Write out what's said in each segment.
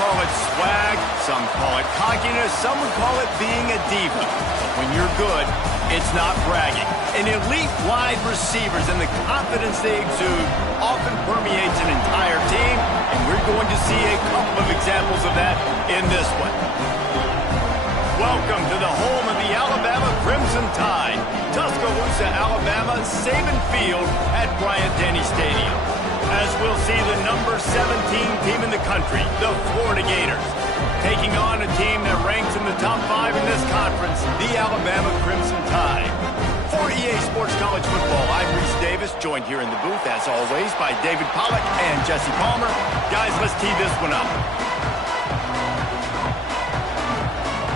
call it swag, some call it cockiness, some would call it being a diva. But when you're good, it's not bragging. An elite wide receivers and the confidence they exude often permeates an entire team, and we're going to see a couple of examples of that in this one. Welcome to the home of the Alabama Crimson Tide, Tuscaloosa, Alabama, Saban Field at Bryant-Denny Stadium. As we'll see the number 17 team in the country, the Florida Gators, taking on a team that ranks in the top 5 in this conference, the Alabama Crimson Tide. For EA Sports College Football, I'm Reese Davis, joined here in the booth, as always, by David Pollack and Jesse Palmer. Guys, let's tee this one up.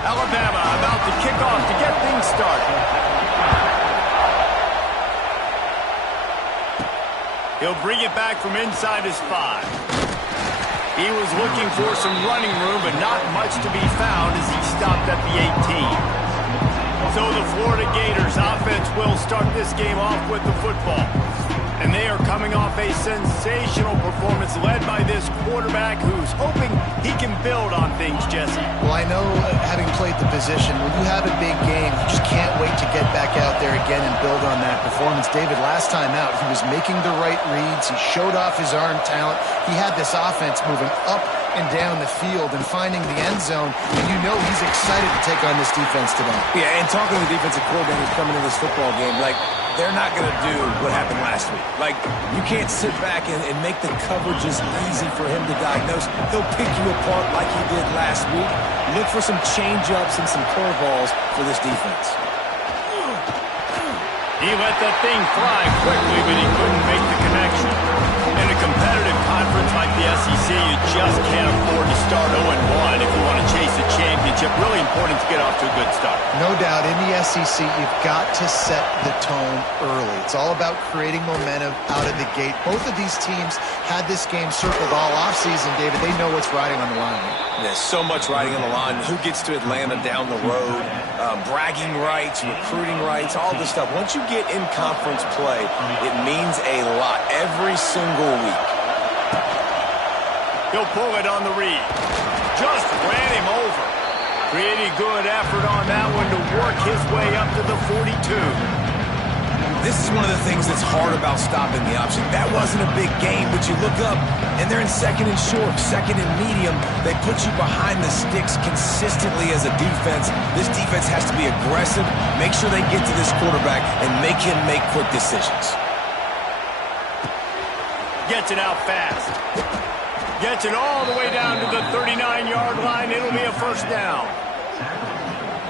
Alabama about to kick off to get things started. He'll bring it back from inside his 5. He was looking for some running room, but not much to be found as he stopped at the 18. So the Florida Gators offense will start this game off with the football. And they are coming off a sensational performance led by this quarterback who's hoping he can build on things, Jesse. Well, I know, having played the position, when you have a big game, you just can't wait to get back out there again and build on that performance. David, last time out, he was making the right reads. He showed off his arm talent. He had this offense moving up and down the field and finding the end zone, and you know he's excited to take on this defense today. Yeah, and talking to the defensive coordinator coming in this football game, like, they're not going to do what happened last week. Like, you can't sit back and make the coverages easy for him to diagnose. He'll pick you apart like he did last week. Look for some change-ups and some curveballs for this defense. He let that thing fly quickly, but he couldn't make the connection. In a competitive conference like the SEC, you just can't afford to start 0-1 if you want to chase a championship. Really important to get off to a good start. No doubt, in the SEC, you've got to set the tone early. It's all about creating momentum out of the gate. Both of these teams had this game circled all offseason, David. They know what's riding on the line. There's so much riding on the line. Who gets to Atlanta down the road? Bragging rights, recruiting rights, all this stuff. Once you get in conference play, it means a lot every single week. He'll pull it on the read. Just ran him over. Pretty good effort on that one to work his way up to the 42. This is one of the things that's hard about stopping the option. That wasn't a big game, but you look up, and they're in second and short, second and medium. They put you behind the sticks consistently as a defense. This defense has to be aggressive, make sure they get to this quarterback, and make him make quick decisions. Gets it out fast. Gets it all the way down to the 39-yard line. It'll be a first down.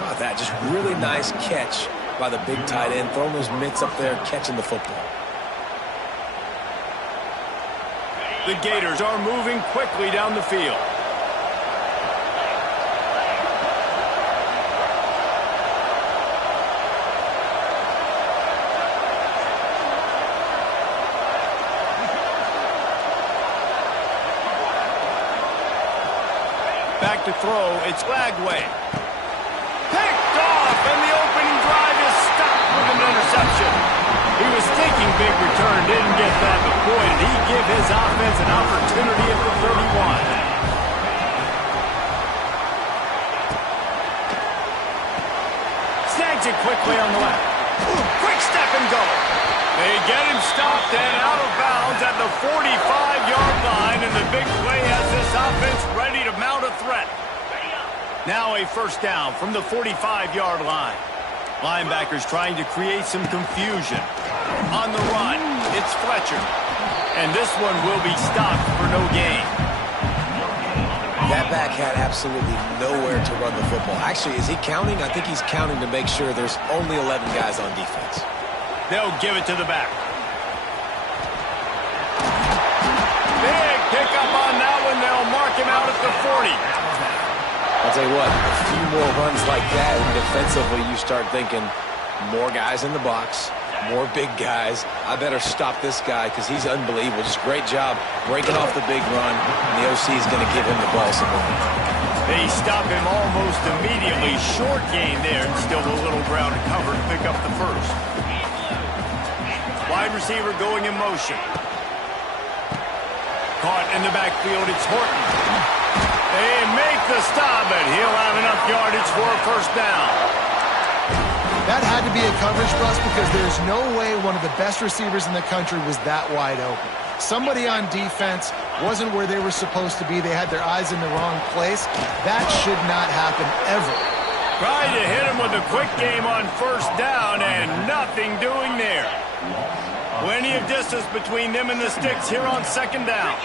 Oh, that just really nice catch by the big tight end, throwing those mitts up there, catching the football. The Gators are moving quickly down the field. Back to throw, it's Lagway. Picked off, and the opening drive is stopped with an interception. He was thinking big return, didn't get that, but boy, did he give his offense an opportunity at the 31. Snags it quickly on the left. Quick step and go. They get him stopped and out of bounds at the 45-yard line, and the big play has this offense ready to mount a threat. Now a first down from the 45-yard line. Linebackers trying to create some confusion. On the run, it's Fletcher. And this one will be stopped for no gain. That back had absolutely nowhere to run the football. Actually, is he counting? I think he's counting to make sure there's only 11 guys on defense. They'll give it to the back. Big pickup on that one. They'll mark him out at the 40. I'll tell you what, a few more runs like that, and defensively you start thinking more guys in the box, more big guys. I better stop this guy because he's unbelievable. Just great job breaking off the big run, and the OC is going to give him the ball some more. They stop him almost immediately. Short gain there, and still a little ground to cover to pick up the first. Wide receiver going in motion. Caught in the backfield, it's Horton. They make the stop, and he'll have enough yardage for a first down. That had to be a coverage bust because there's no way one of the best receivers in the country was that wide open. Somebody on defense wasn't where they were supposed to be. They had their eyes in the wrong place. That should not happen ever. Tried to hit him with a quick game on first down, and nothing doing there. Plenty of distance between them and the sticks here on second down.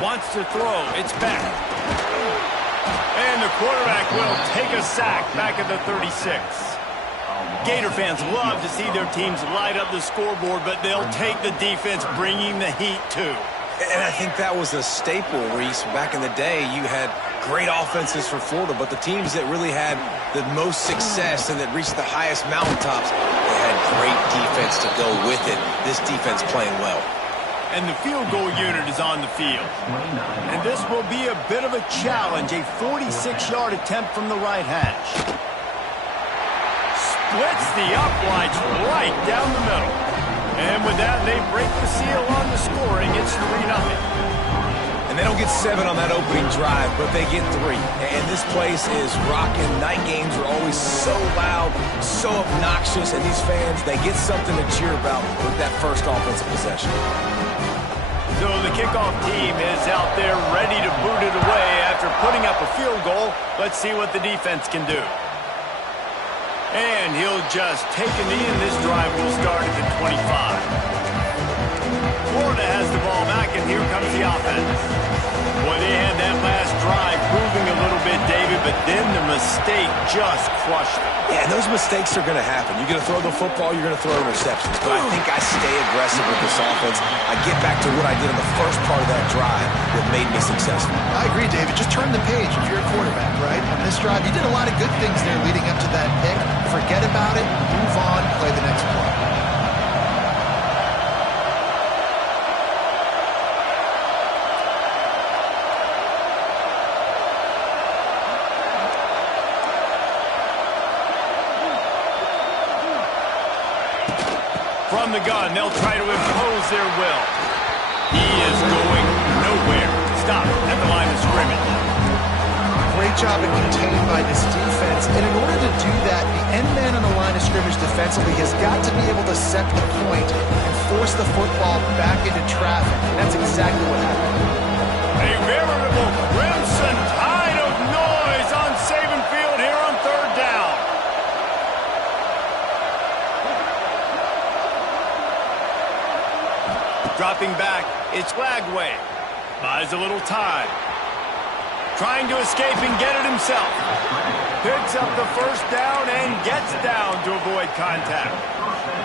Wants to throw. It's back. And the quarterback will take a sack back at the 36. Gator fans love to see their teams light up the scoreboard, but they'll take the defense bringing the heat too. And I think that was a staple, Reese. Back in the day, you had great offenses for Florida, but the teams that really had the most success and that reached the highest mountaintops, they had great defense to go with it. This defense playing well. And the field goal unit is on the field. And this will be a bit of a challenge, a 46-yard attempt from the right hash. Splits the uprights right down the middle. And with that, they break the seal on the scoring. It's 3-0. And they don't get 7 on that opening drive, but they get 3. And this place is rocking. Night games are always so loud, so obnoxious, and these fans, they get something to cheer about with that first offensive possession. So the kickoff team is out there ready to boot it away after putting up a field goal. Let's see what the defense can do. And he'll just take a knee, and this drive will start at the 25. Florida has the ball back, and here comes the offense. Boy, they had that last drive moving a little bit, David, but then the mistake just crushed them. Yeah, and those mistakes are going to happen. You're going to throw the football, you're going to throw interceptions. But I think I stay aggressive with this offense. I get back to what I did in the first part of that drive that made me successful. I agree, David. Just turn the page if you're a quarterback, right? On this drive, you did a lot of good things there leading up to that pick. Forget about it, move on, play the next play. From the gun, they'll try to impose their will. He is going nowhere. Stop at the line of scrimmage. Great job at containing by this defense. And in order to do that, the end man on the line of scrimmage defensively has got to be able to set the point and force the football back into traffic. And that's exactly what happened. A veritable crimson tide of noise on Saban Field here on third down. Dropping back, it's Lagway. Buys a little time. Trying to escape and get it himself. Picks up the first down and gets down to avoid contact.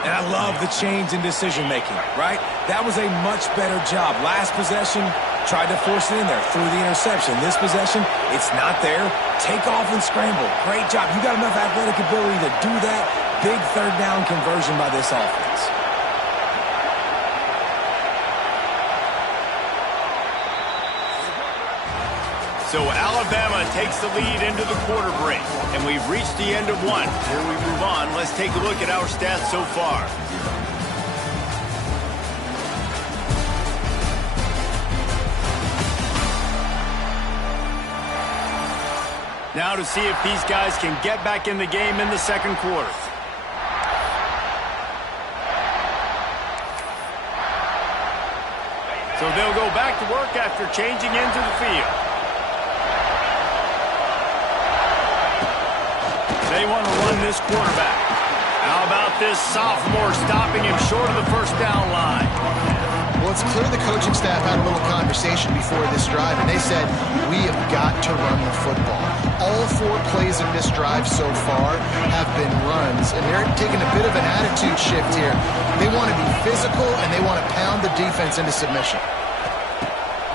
And I love the change in decision-making, right? That was a much better job. Last possession, tried to force it in there, threw the interception. This possession, it's not there. Take off and scramble. Great job. You got enough athletic ability to do that. Big third down conversion by this offense. So Alabama takes the lead into the quarter break, and we've reached the end of one. Before we move on, let's take a look at our stats so far. Now to see if these guys can get back in the game in the second quarter. So they'll go back to work after changing into the field. They want to run this quarterback. How about this sophomore stopping him short of the first down line? Well, it's clear the coaching staff had a little conversation before this drive, and they said, we have got to run the football. All 4 plays in this drive so far have been runs, and they're taking a bit of an attitude shift here. They want to be physical, and they want to pound the defense into submission.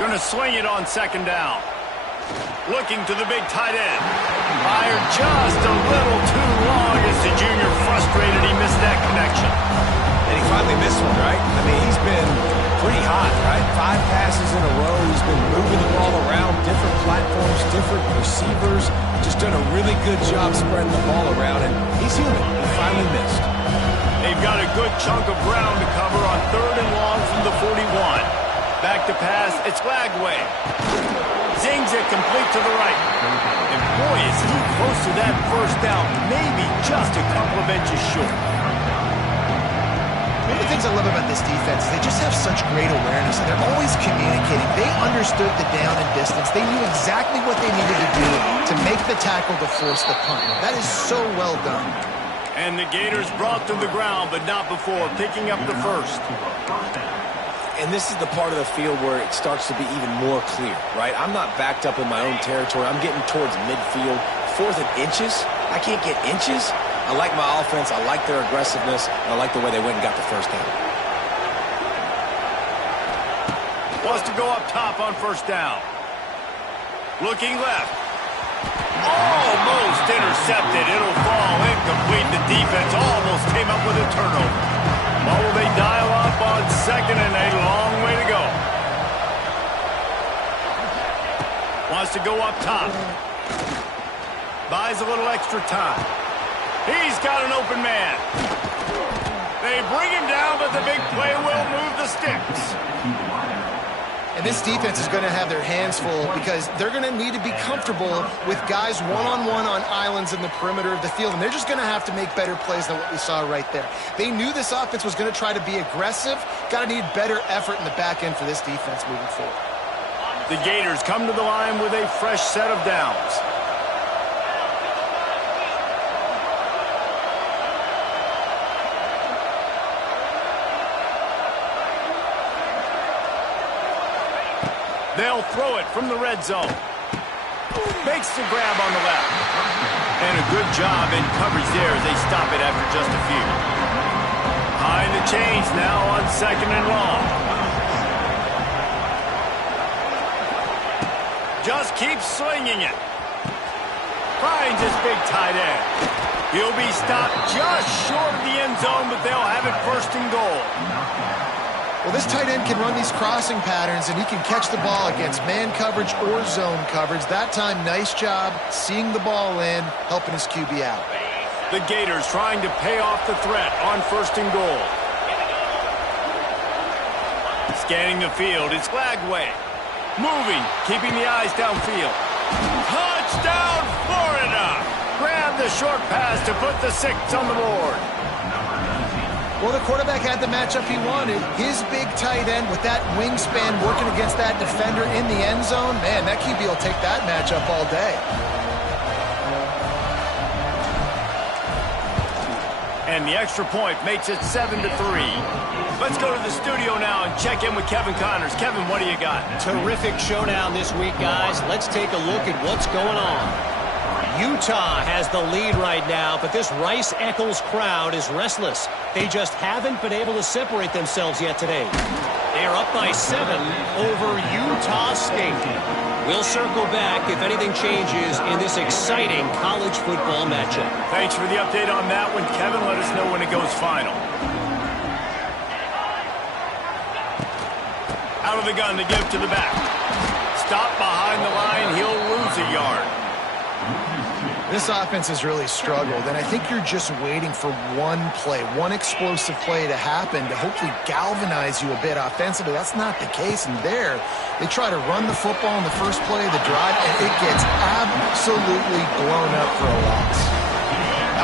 Going to swing it on second down. Looking to the big tight end. Fired just a little too long as the junior frustrated. He missed that connection. And he finally missed one, right? I mean, he's been pretty hot, right? 5 passes in a row. He's been moving the ball around, different platforms, different receivers. Just done a really good job spreading the ball around, and he's human. He finally missed. They've got a good chunk of ground to cover on third and long from the 41. Back to pass, it's Lagway. Zings it complete to the right. And boy, is he close to that first down. Maybe just a couple of inches short. One of the things I love about this defense is they just have such great awareness, and they're always communicating. They understood the down and distance. They knew exactly what they needed to do to make the tackle to force the punt. That is so well done. And the Gators brought to the ground, but not before picking up the first. And this is the part of the field where it starts to be even more clear, right? I'm not backed up in my own territory. I'm getting towards midfield. 4th and inches? I can't get inches? I like my offense. I like their aggressiveness. And I like the way they went and got the first down. Wants to go up top on first down. Looking left. Almost intercepted. It'll fall incomplete. The defense almost came up with a turnover. What will they dial up on 2nd and a long way to go? Wants to go up top. Buys a little extra time. He's got an open man. They bring him down, but the big play will move the sticks. And this defense is going to have their hands full because they're going to need to be comfortable with guys one-on-one on islands in the perimeter of the field. And they're just going to have to make better plays than what we saw right there. They knew this offense was going to try to be aggressive. Got to need better effort in the back end for this defense moving forward. The Gators come to the line with a fresh set of downs. They'll throw it from the red zone. Makes the grab on the left. And a good job in coverage there as they stop it after just a few. Behind the chains now on 2nd and long. Just keeps slinging it. Finds his big tight end. He'll be stopped just short of the end zone, but they'll have it 1st and goal. Well, this tight end can run these crossing patterns, and he can catch the ball against man coverage or zone coverage. That time, nice job seeing the ball in, helping his QB out. The Gators trying to pay off the threat on 1st and goal. Scanning the field, it's Lagway. Moving, keeping the eyes downfield. Touchdown, Florida! Grab the short pass to put the 6 on the board. Well, the quarterback had the matchup he wanted. His big tight end with that wingspan working against that defender in the end zone. Man, that QB will take that matchup all day. And the extra point makes it 7-3. Let's go to the studio now and check in with Kevin Connors. Kevin, what do you got? Terrific showdown this week, guys. Let's take a look at what's going on. Utah has the lead right now, but this Rice-Eccles crowd is restless. They just haven't been able to separate themselves yet today. They are up by 7 over Utah State. We'll circle back if anything changes in this exciting college football matchup. Thanks for the update on that one, Kevin. Let us know when it goes final. Out of the gun to give to the back. Stop behind the line. He'll lose a yard. This offense has really struggled, and I think you're just waiting for one play, one explosive play to happen to hopefully galvanize you a bit offensively. That's not the case, and there, they try to run the football in the first play of the drive, and it gets absolutely blown up for a loss.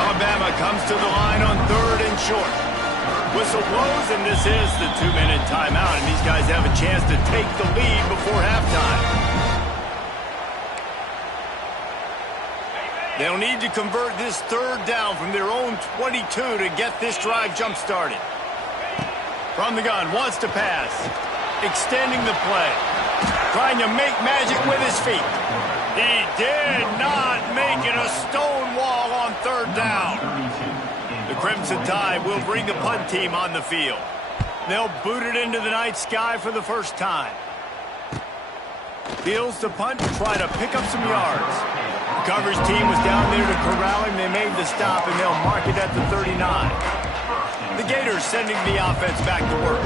Alabama comes to the line on 3rd and short. Whistle blows, and this is the 2-minute timeout, and these guys have a chance to take the lead before halftime. They'll need to convert this 3rd down from their own 22 to get this drive jump-started. From the gun, wants to pass. Extending the play. Trying to make magic with his feet. He did not make it a stone wall on 3rd down. The Crimson Tide will bring the punt team on the field. They'll boot it into the night sky for the first time. Fields the punt to try to pick up some yards. The coverage team was down there to corral him. They made the stop, and they'll mark it at the 39. The Gators sending the offense back to work.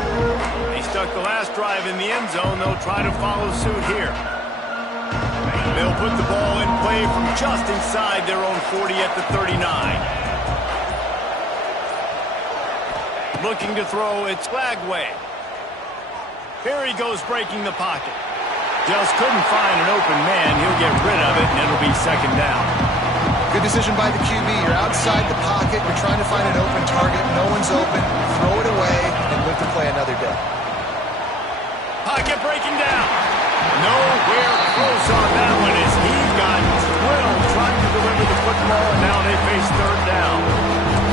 They stuck the last drive in the end zone. They'll try to follow suit here. They'll put the ball in play from just inside their own 40 at the 39. Looking to throw, it's Lagway. Here he goes breaking the pocket. Just couldn't find an open man. He'll get rid of it, and it'll be second down. Good decision by the QB. You're outside the pocket. You're trying to find an open target. No one's open. Throw it away and live to play another day. Pocket breaking down. Nowhere close on that one as he got drilled trying to deliver the football, and now they face third down.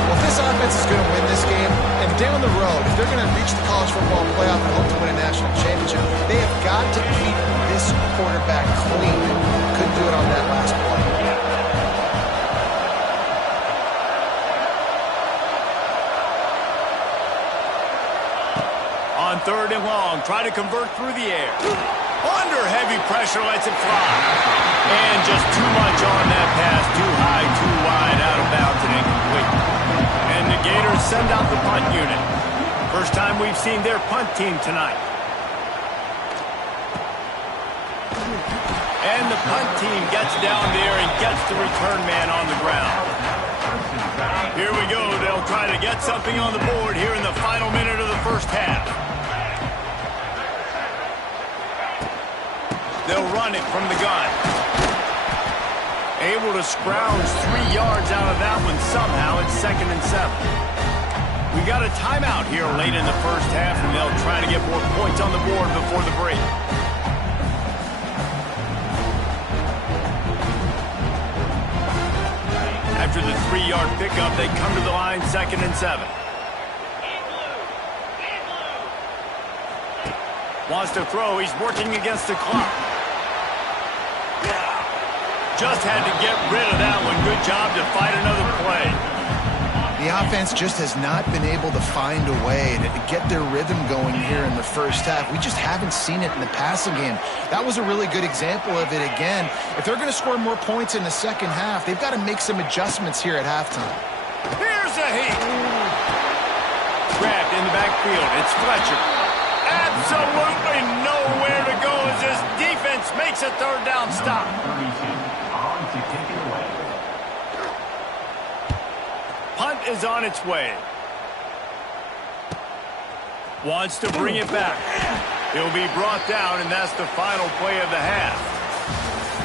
Well, if this offense is going to win this game, and down the road, if they're going to reach the college football playoff and hope to win a national championship, they have got to keep this quarterback clean. Couldn't do it on that last play. On third and long, try to convert through the air. Under heavy pressure, lets it fly. And just too much on that pass. Too high, too wide, out of bounds, and incomplete. And the Gators send out the punt unit. First time we've seen their punt team tonight. And the punt team gets down there and gets the return man on the ground. Here we go. They'll try to get something on the board here in the final minute of the first half. They'll run it from the gun. Able to scrounge 3 yards out of that one somehow. It's 2nd and 7. We got a timeout here late in the first half, and they'll try to get more points on the board before the break. After the 3-yard pickup, they come to the line 2nd and 7. Wants to throw. He's working against the clock. Just had to get rid of that one. Good job to fight another play. The offense just has not been able to find a way to get their rhythm going here in the first half. We just haven't seen it in the passing game. That was a really good example of it again. If they're going to score more points in the second half, they've got to make some adjustments here at halftime. Here's a heat. Grabbed in the backfield. It's Fletcher. Absolutely nowhere to go as his defense makes a third down stop. Punt is on its way. Wants to bring it back. He'll be brought down, and that's the final play of the half.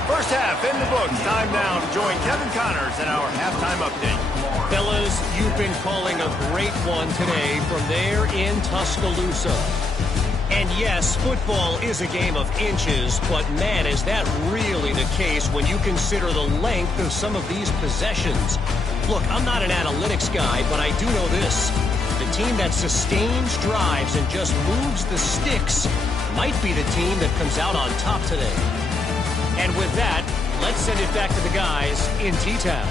First half in the books. Time now to join Kevin Connors in our halftime update. Fellas, you've been calling a great one today from there in Tuscaloosa. And yes, football is a game of inches, but man, is that really the case when you consider the length of some of these possessions. Look, I'm not an analytics guy, but I do know this. The team that sustains drives and just moves the sticks might be the team that comes out on top today. And with that, let's send it back to the guys in T-Town.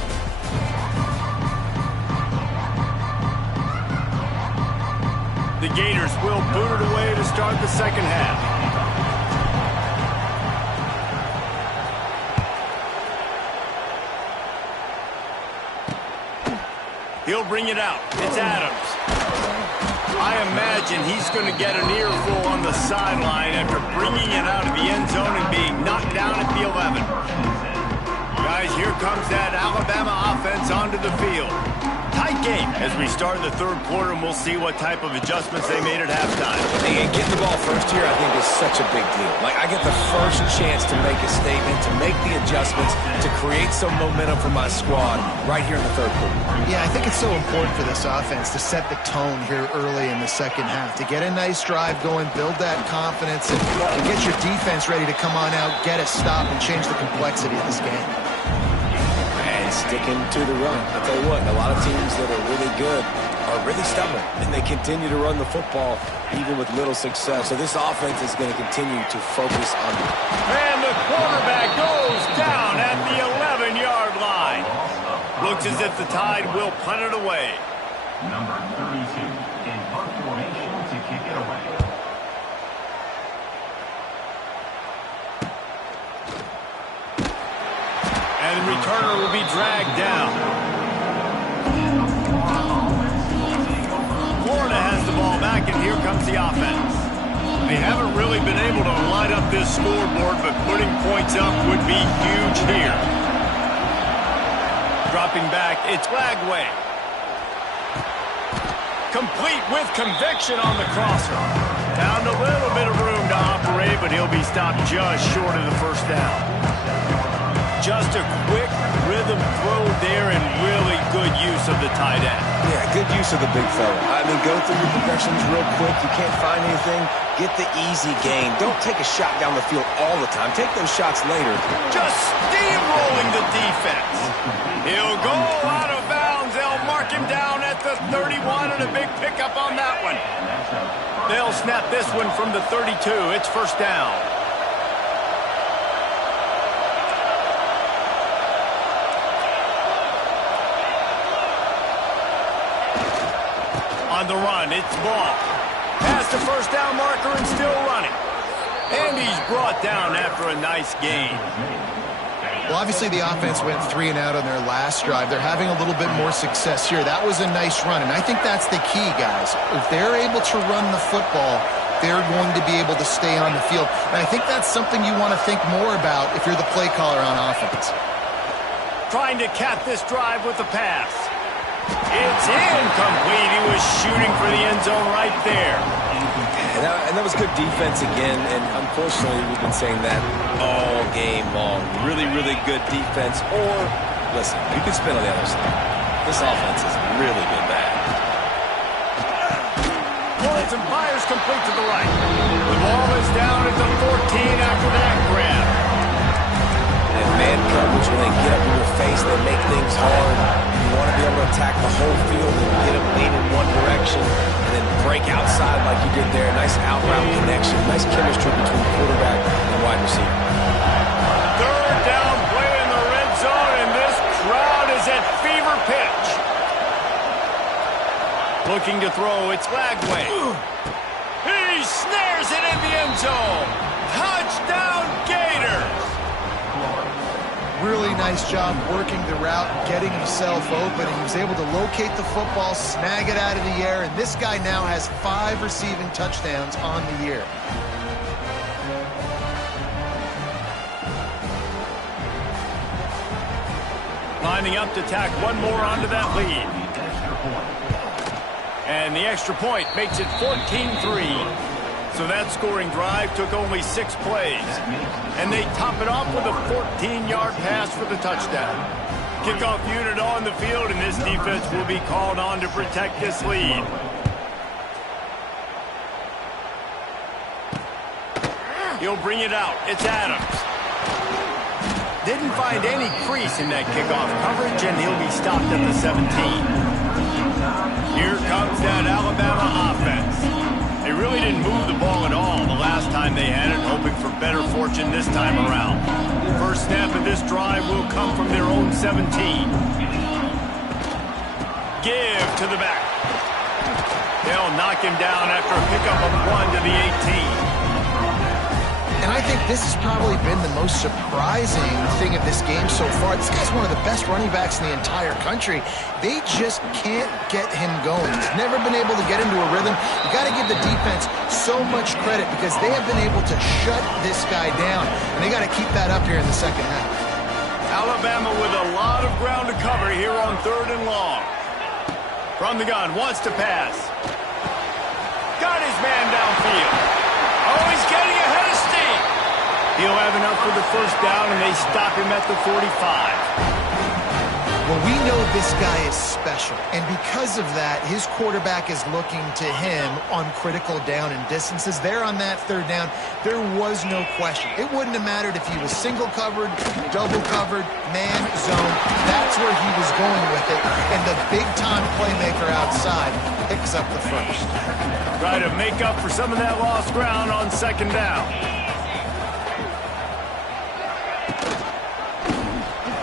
The Gators will boot it away to start the second half. He'll bring it out. It's Adams. I imagine he's going to get an earful on the sideline after bringing it out of the end zone and being knocked down at the 11. Guys, here comes that Alabama offense onto the field. Tight game as we start the third quarter, and we'll see what type of adjustments they made at halftime. And getting the ball first here, I think, is such a big deal. Like, I get the first chance to make a statement, to make the adjustments, to create some momentum for my squad right here in the third quarter. Yeah, I think it's so important for this offense to set the tone here early in the second half, to get a nice drive going, build that confidence, and get your defense ready to come on out, get a stop, and change the complexity of this game. Sticking to the run. I'll tell you what, a lot of teams that are really good are really stubborn, and they continue to run the football even with little success. So this offense is going to continue to focus on it. And the quarterback goes down at the 11-yard line. Looks as if the Tide will punt it away. Number 32 in punt formation to kick it away. And the returner will be dragged down. Florida has the ball back, and here comes the offense. They haven't really been able to light up this scoreboard, but putting points up would be huge here. Dropping back, it's Lagway. Complete with conviction on the crosser. Found a little bit of room to operate, but he'll be stopped just short of the first down. Just a quick rhythm throw there and really good use of the tight end. Yeah, good use of the big fella. I mean, go through your progressions real quick. You can't find anything. Get the easy gain. Don't take a shot down the field all the time. Take those shots later. Just steamrolling the defense. He'll go out of bounds. They'll mark him down at the 31 and a big pickup on that one. They'll snap this one from the 32. It's first down. On the run, it's Ball. Past the first down marker and still running. And he's brought down after a nice gain. Well, obviously the offense went 3 and out on their last drive. They're having a little bit more success here. That was a nice run, and I think that's the key, guys. If they're able to run the football, they're going to be able to stay on the field. And I think that's something you want to think more about if you're the play caller on offense. Trying to cap this drive with the pass. It's incomplete. He was shooting for the end zone right there. And that was good defense again, and unfortunately we've been saying that all game long. Really, really good defense. Or, listen, you can spin on the other side. This offense has really been bad. Bullets and fires complete to the right. The ball is down at the 14 after that grab. And man coverage, when they get up in your face, they make things hard. You want to be able to attack the whole field and get them lean in one direction and then break outside like you did there. Nice out route connection, nice chemistry between quarterback and wide receiver. Third down play in the red zone, and this crowd is at fever pitch. Looking to throw, it's Lagway. He snares it in the end zone. Touchdown Gators. Really nice job working the route, getting himself open, and he was able to locate the football, snag it out of the air, and this guy now has 5 receiving touchdowns on the year. Lining up to tack one more onto that lead. And the extra point makes it 14-3. So that scoring drive took only 6 plays. And they top it off with a 14-yard pass for the touchdown. Kickoff unit on the field, and this defense will be called on to protect this lead. He'll bring it out. It's Adams. Didn't find any crease in that kickoff coverage, and he'll be stopped at the 17. Here comes that Alabama offense. They really didn't move the ball at all the last time they had it, hoping for better fortune this time around. First snap of this drive will come from their own 17. Give to the back. They'll knock him down after a pickup of 1 to the 18. And I think this has probably been the most surprising thing of this game so far. This guy's one of the best running backs in the entire country. They just can't get him going. He's never been able to get into a rhythm. You got to give the defense so much credit because they have been able to shut this guy down. And they got to keep that up here in the second half. Alabama with a lot of ground to cover here on 3rd and long. From the gun, wants to pass. Got his man downfield. Oh, he's getting ahead of steam. He'll have enough for the first down, and they stop him at the 45. Well, we know this guy is special, and because of that, his quarterback is looking to him on critical down and distances. There on that 3rd down, there was no question. It wouldn't have mattered if he was single covered, double covered, man, zone. That's where he was going with it, and the big-time playmaker outside picks up the first. Try to make up for some of that lost ground on 2nd down.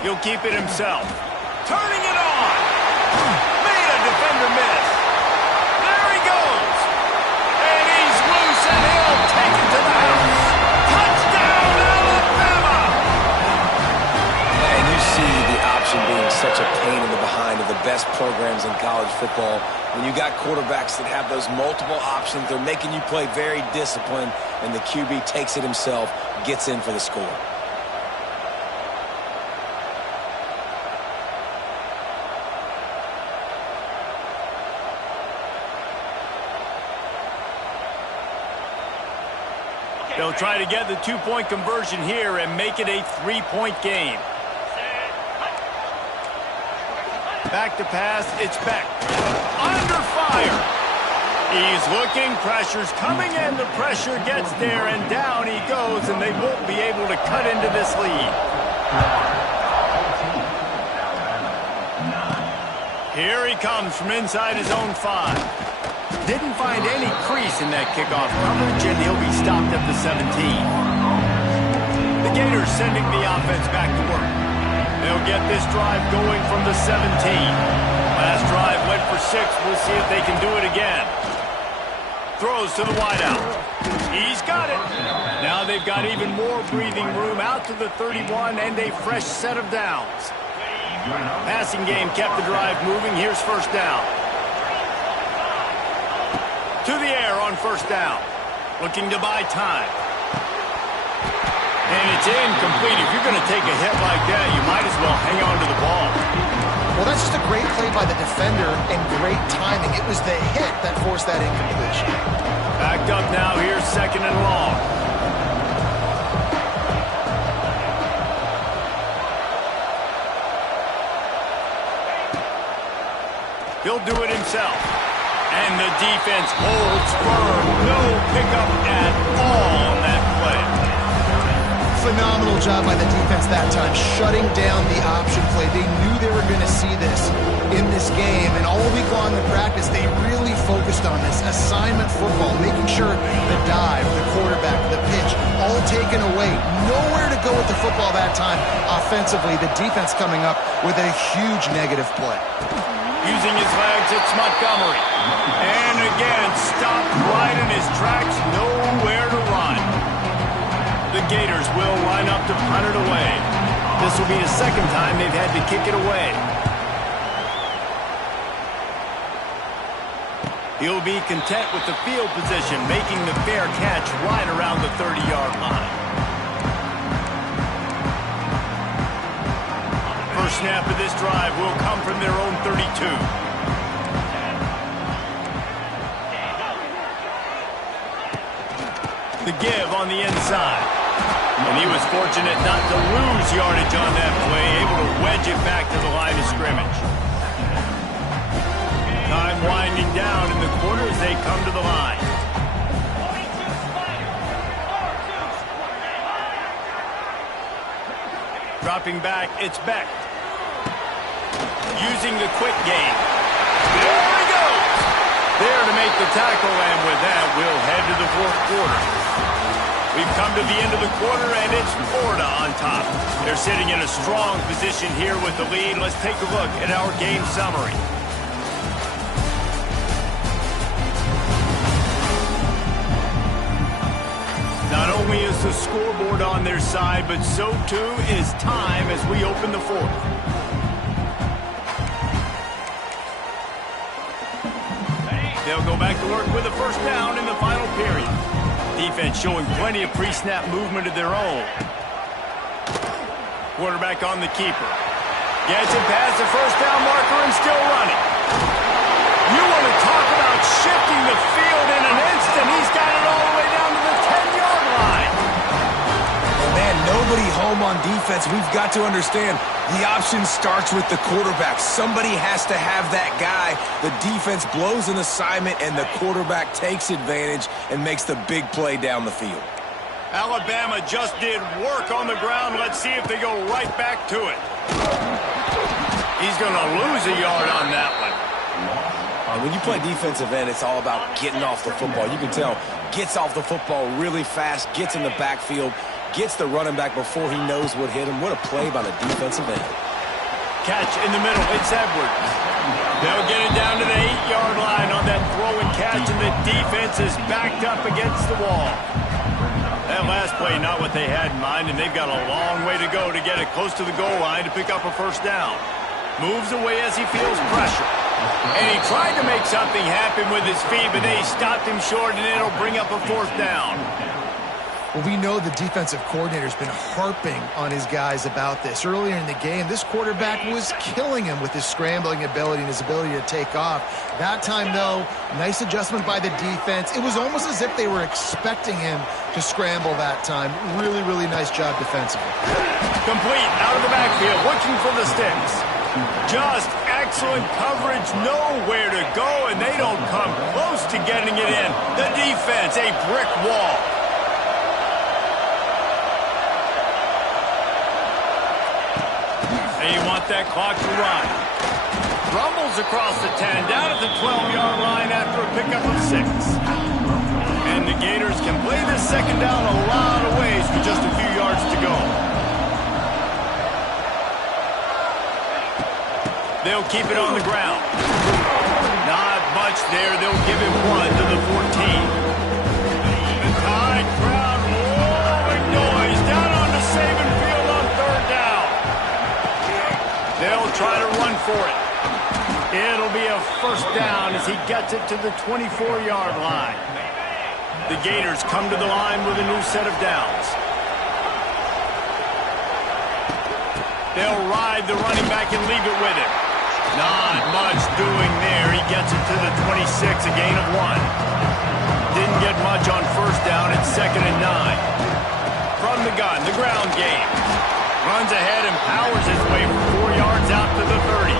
He'll keep it himself. Turning it on. Made a defender miss. There he goes. And he's loose, and he'll take it to the house. Touchdown, Alabama! And you see the option being such a pain in the behind of the best programs in college football. When you got quarterbacks that have those multiple options, they're making you play very disciplined, and the QB takes it himself, gets in for the score. They'll try to get the 2-point conversion here and make it a 3-point game. Back to pass, it's Beck. Under fire. He's looking, pressure's coming in, the pressure gets there, and down he goes, and they won't be able to cut into this lead. Here he comes from inside his own 5. Didn't find any crease in that kickoff coverage, and he'll be stopped at the 17. The Gators sending the offense back to work. They'll get this drive going from the 17. Last drive went for 6. We'll see if they can do it again. Throws to the wideout. He's got it. Now they've got even more breathing room out to the 31 and a fresh set of downs. Passing game kept the drive moving. Here's first down. To the air on first down. Looking to buy time. And it's incomplete. If you're going to take a hit like that, you might as well hang on to the ball. Well, that's just a great play by the defender and great timing. It was the hit that forced that incompletion. Backed up now. Here's second and long. He'll do it himself. And the defense holds firm. No pickup at all on that play. Phenomenal job by the defense that time, shutting down the option play. They knew they were going to see this in this game, and all week long in practice, they really focused on this assignment football, making sure the dive, the quarterback, the pitch, all taken away. Nowhere to go with the football that time offensively. The defense coming up with a huge negative play. Using his legs, it's Montgomery. And again, stopped right in his tracks, nowhere to run. The Gators will line up to punt it away. This will be the second time they've had to kick it away. He'll be content with the field position, making the fair catch right around the 30-yard line. First snap of this drive will come from their own 32. The give on the inside. And he was fortunate not to lose yardage on that play, able to wedge it back to the line of scrimmage. Time winding down in the quarter as they come to the line. Dropping back, it's Beck. Using the quick game. There he goes! There to make the tackle, and with that, we'll head to the fourth quarter. We've come to the end of the quarter, and it's Florida on top. They're sitting in a strong position here with the lead. Let's take a look at our game summary. Not only is the scoreboard on their side, but so too is time as we open the fourth. They'll go back to work with a first down in the final period. Defense showing plenty of pre-snap movement of their own. Quarterback on the keeper. Gets it past the first down marker and still running. You want to talk about shifting the field in an instant. He's got it all the way down to the 10-yard line. Man, nobody home on defense. We've got to understand the option starts with the quarterback. Somebody has to have that guy. The defense blows an assignment, and the quarterback takes advantage and makes the big play down the field. Alabama just did work on the ground. Let's see if they go right back to it. He's going to lose a yard on that one. And when you play defensive end, it's all about getting off the football. You can tell, gets off the football really fast, gets in the backfield, gets the running back before he knows what hit him. What a play by the defensive end. Catch in the middle. It's Edwards. They'll get it down to the 8-yard line on that throw and catch, and the defense is backed up against the wall. That last play, not what they had in mind, and they've got a long way to go to get it close to the goal line to pick up a first down. Moves away as he feels pressure. And he tried to make something happen with his feet, but they stopped him short, and it'll bring up a fourth down. Well, we know the defensive coordinator's been harping on his guys about this. Earlier in the game, this quarterback was killing him with his scrambling ability and his ability to take off. That time, though, nice adjustment by the defense. It was almost as if they were expecting him to scramble that time. Really, really nice job defensively. Complete out of the backfield, looking for the sticks. Just excellent coverage, nowhere to go, and they don't come close to getting it in. The defense, a brick wall. They want that clock to run. Rumbles across the 10, down at the 12-yard line after a pickup of 6. And the Gators can play this second down a lot of ways with just a few yards to go. They'll keep it on the ground. Not much there. They'll give it 1 to the 14. The Tide crowd roaring noise down on the Saban field on 3rd down. They'll try to run for it. It'll be a 1st down as he gets it to the 24-yard line. The Gators come to the line with a new set of downs. They'll ride the running back and leave it with him. Not much doing there. He gets it to the 26, a gain of 1. Didn't get much on 1st down. It's 2nd and 9. From the gun, the ground game. Runs ahead and powers his way for 4 yards out to the 30.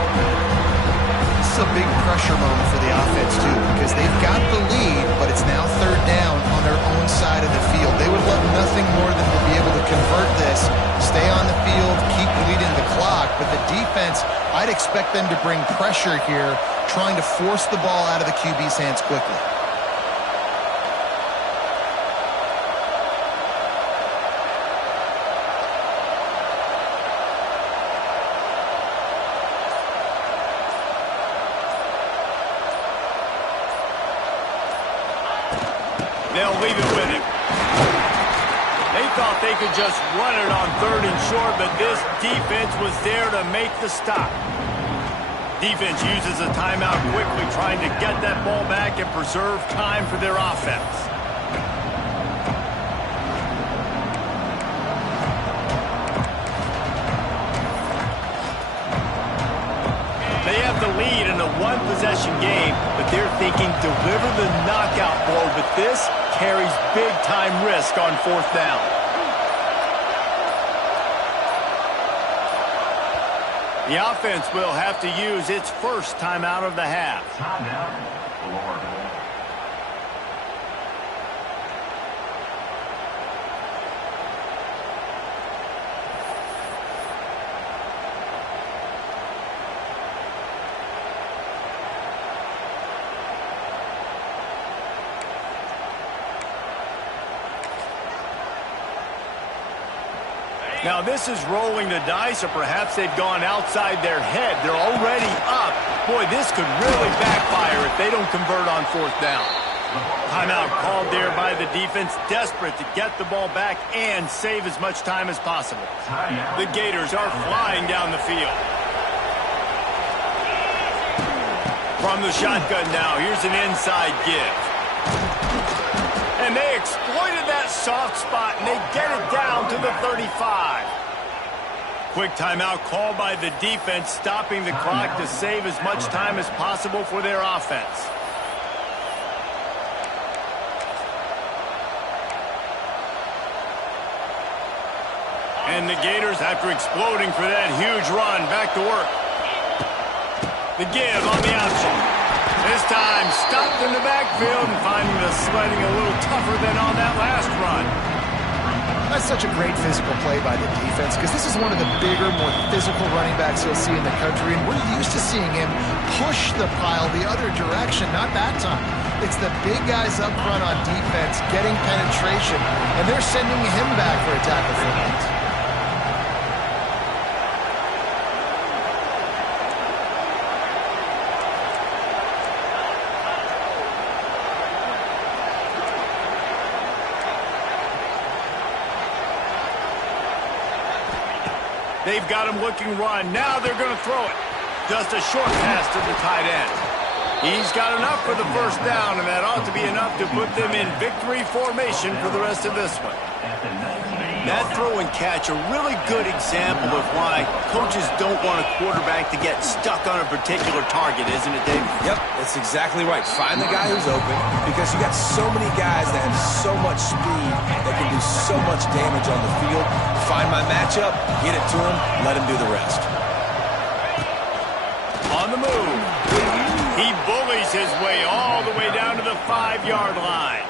This is a big pressure moment for the offense, too, because they've got the lead, but it's now 3rd down on their own side of the field. They would love nothing more than to be able to convert this, stay on the field, keep leading the clock, but the defense, I'd expect them to bring pressure here, trying to force the ball out of the QB's hands quickly. They'll leave it with him. They thought they could just run it on 3rd and short, but this defense was there to make the stop. Defense uses a timeout quickly, trying to get that ball back and preserve time for their offense. They have the lead in a 1-possession game, but they're thinking deliver the knockout blow, but this carries big-time risk on 4th down. The offense will have to use its first timeout of the half. Timeout, Florida. Now this is rolling the dice, or perhaps they've gone outside their head. They're already up. Boy, this could really backfire if they don't convert on 4th down. Timeout called there by the defense, desperate to get the ball back and save as much time as possible. The Gators are flying down the field. From the shotgun now, here's an inside give. And they exploited that soft spot, and they get it down to the 35. Quick timeout called by the defense, stopping the clock to save as much time as possible for their offense. And the Gators, after exploding for that huge run, back to work. The give on the option. This time stopped in the backfield and finding the sledding a little tougher than on that last run. That's such a great physical play by the defense, because this is one of the bigger, more physical running backs you'll see in the country, and we're used to seeing him push the pile the other direction. Not that time. It's the big guys up front on defense getting penetration, and they're sending him back for a tackle for loss. They've got him looking run. Now they're going to throw it. Just a short pass to the tight end. He's got enough for the first down, and that ought to be enough to put them in victory formation for the rest of this one. That throw and catch, a really good example of why coaches don't want a quarterback to get stuck on a particular target, isn't it, Dave? Yep, that's exactly right. Find the guy who's open, because you got so many guys that have so much speed that can do so much damage on the field. Find my matchup, get it to him, let him do the rest. On the move. He bullies his way all the way down to the 5-yard line.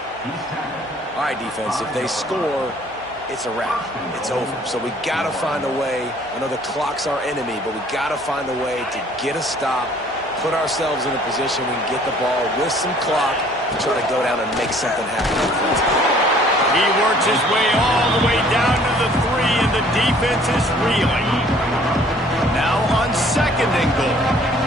All right, defense, if they score, it's a wrap. It's over. So we got to find a way. I know the clock's our enemy, but we got to find a way to get a stop, put ourselves in a position we can get the ball with some clock and try to go down and make something happen. He works his way all the way down to the 3, and the defense is reeling. Now on 2nd and goal.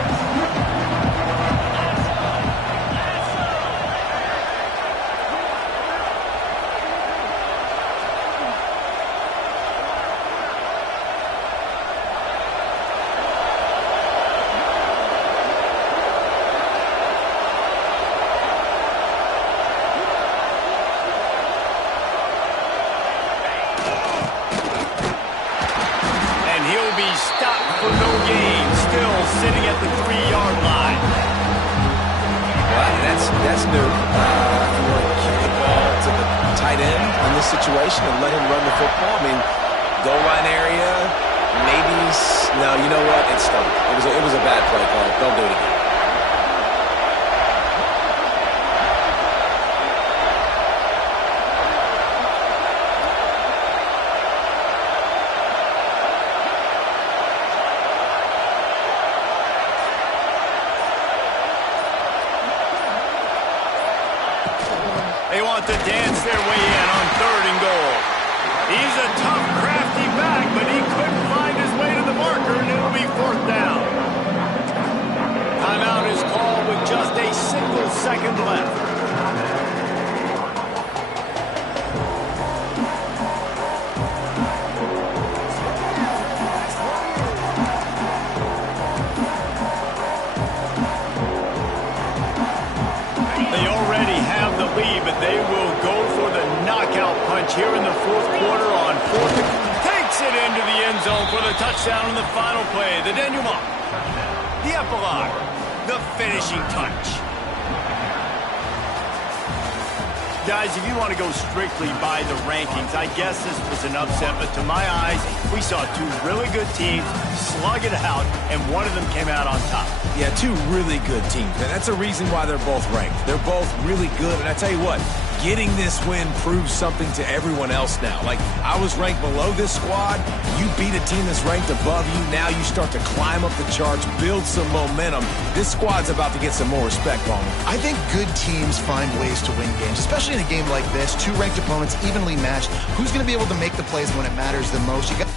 Sitting at the 3-yard line. Well, that's new. You want to kick the ball to the tight end in this situation and let him run the football. I mean, goal line area, maybe. No, you know what? It stunk. It was a bad play call. Don't do it again. They want to dance their way in on 3rd and goal. He's a tough, crafty back, but he couldn't find his way to the marker, and it'll be 4th down. Timeout is called with just a single second left. But they will go for the knockout punch here in the 4th quarter on 4th. Takes it into the end zone for the touchdown in the final play. The denouement, the epilogue, the finishing touch. Guys, if you want to go strictly by the rankings, I guess this was an upset, but to my eyes, we saw 2 really good teams slug it out, and one of them came out on top. Yeah, 2 really good teams, and that's a reason why they're both ranked. They're both really good, and I tell you what, getting this win proves something to everyone else now. Like, I was ranked below this squad. You beat a team that's ranked above you. Now you start to climb up the charts, build some momentum. This squad's about to get some more respect on them. I think good teams find ways to win games, especially in a game like this. 2 ranked opponents evenly matched. Who's going to be able to make the plays when it matters the most? You got